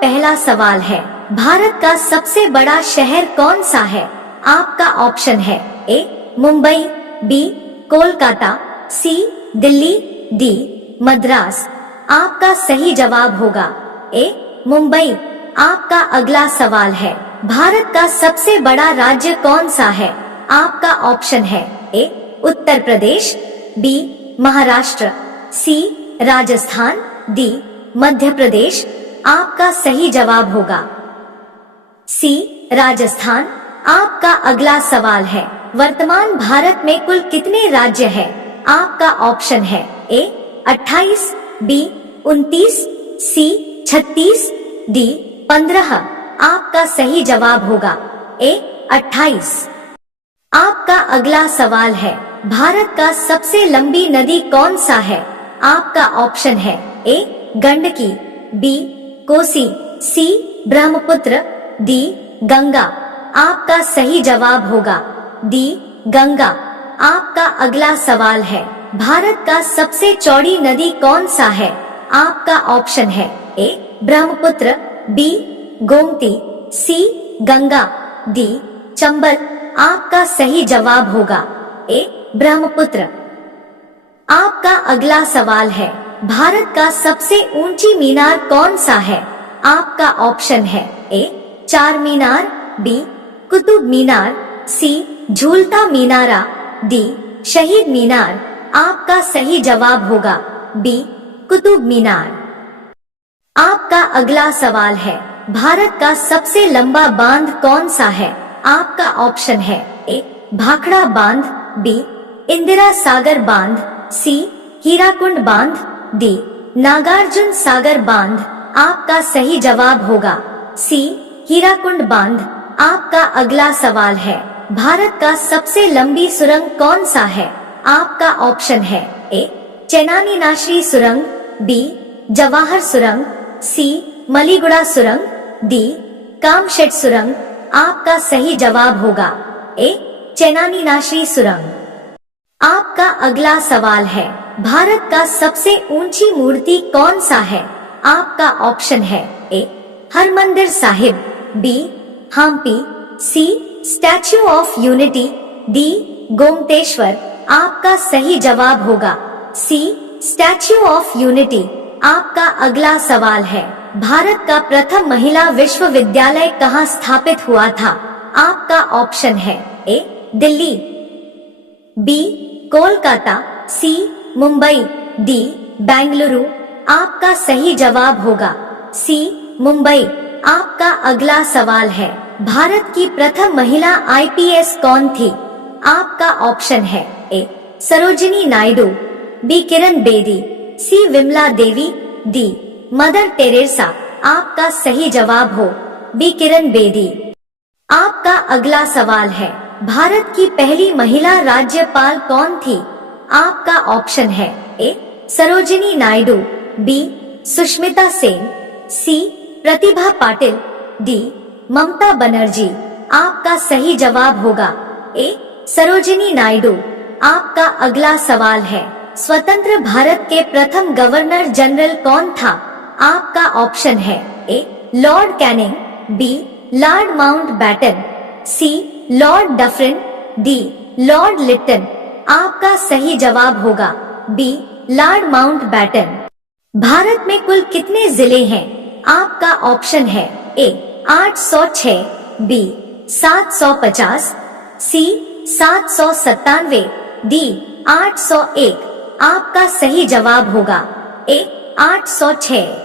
पहला सवाल है, भारत का सबसे बड़ा शहर कौन सा है? आपका ऑप्शन है ए मुंबई, बी कोलकाता, सी दिल्ली, डी मद्रास। आपका सही जवाब होगा ए मुंबई। आपका अगला सवाल है, भारत का सबसे बड़ा राज्य कौन सा है? आपका ऑप्शन है ए उत्तर प्रदेश, बी महाराष्ट्र, सी राजस्थान, डी मध्य प्रदेश। आपका सही जवाब होगा सी राजस्थान। आपका अगला सवाल है, वर्तमान भारत में कुल कितने राज्य हैं? आपका ऑप्शन है ए 28, बी 29, सी 36, डी 15। आपका सही जवाब होगा ए 28। आपका अगला सवाल है, भारत का सबसे लंबी नदी कौन सा है? आपका ऑप्शन है ए गंडकी, बी कोसी, सी ब्रह्मपुत्र, डी गंगा। आपका सही जवाब होगा डी गंगा। आपका अगला सवाल है, भारत का सबसे चौड़ी नदी कौन सा है? आपका ऑप्शन है ए ब्रह्मपुत्र, बी गोमती, सी गंगा, डी चंबल। आपका सही जवाब होगा ए ब्रह्मपुत्र। आपका अगला सवाल है, भारत का सबसे ऊंची मीनार कौन सा है? आपका ऑप्शन है ए चार मीनार, बी कुतुब मीनार, सी झूलता मीनारा, डी शहीद मीनार। आपका सही जवाब होगा बी कुतुब मीनार। आपका अगला सवाल है, भारत का सबसे लंबा बांध कौन सा है? आपका ऑप्शन है ए भाखड़ा बांध, बी इंदिरा सागर बांध, सी हीराकुंड बांध, डी नागार्जुन सागर बांध। आपका सही जवाब होगा सी हीराकुंड बांध। आपका अगला सवाल है, भारत का सबसे लंबी सुरंग कौन सा है? आपका ऑप्शन है ए चेनानी नाशरी सुरंग, बी जवाहर सुरंग, सी मलीगुड़ा सुरंग, डी कामशेट सुरंग। आपका सही जवाब होगा ए चेनानी नाशरी सुरंग। आपका अगला सवाल है, भारत का सबसे ऊंची मूर्ति कौन सा है? आपका ऑप्शन है A Harmandir Sahib, B Hampi, C Statue of Unity, D Gomateshwara. आपका सही जवाब होगा सी स्टैच्यू ऑफ यूनिटी। आपका अगला सवाल है, भारत का प्रथम महिला विश्वविद्यालय कहाँ स्थापित हुआ था? आपका ऑप्शन है ए दिल्ली, बी कोलकाता, सी मुंबई, डी बेंगलुरु। आपका सही जवाब होगा सी मुंबई। आपका अगला सवाल है, भारत की प्रथम महिला आईपीएस कौन थी? आपका ऑप्शन है ए सरोजिनी नायडू, बी किरण बेदी, सी Vimla Devi, D mother Teresa. आपका सही जवाब हो बी किरण बेदी। आपका अगला सवाल है, भारत की पहली महिला राज्यपाल कौन थी? आपका ऑप्शन है ए सरोजिनी नायडू, बी सुष्मिता सेन, सी प्रतिभा पाटिल, डी ममता बनर्जी। आपका सही जवाब होगा ए सरोजिनी नायडू। आपका अगला सवाल है, स्वतंत्र भारत के प्रथम गवर्नर जनरल कौन था? आपका ऑप्शन है A Lord Canning, B Lord Mountbatten, C Lord Dufferin, D Lord Lytton. आपका सही जवाब होगा बी लॉर्ड माउंटबैटन। भारत में कुल कितने जिले हैं? आपका ऑप्शन है ए 806, बी 750, सी 797, डी 801। आपका सही जवाब होगा ए 806।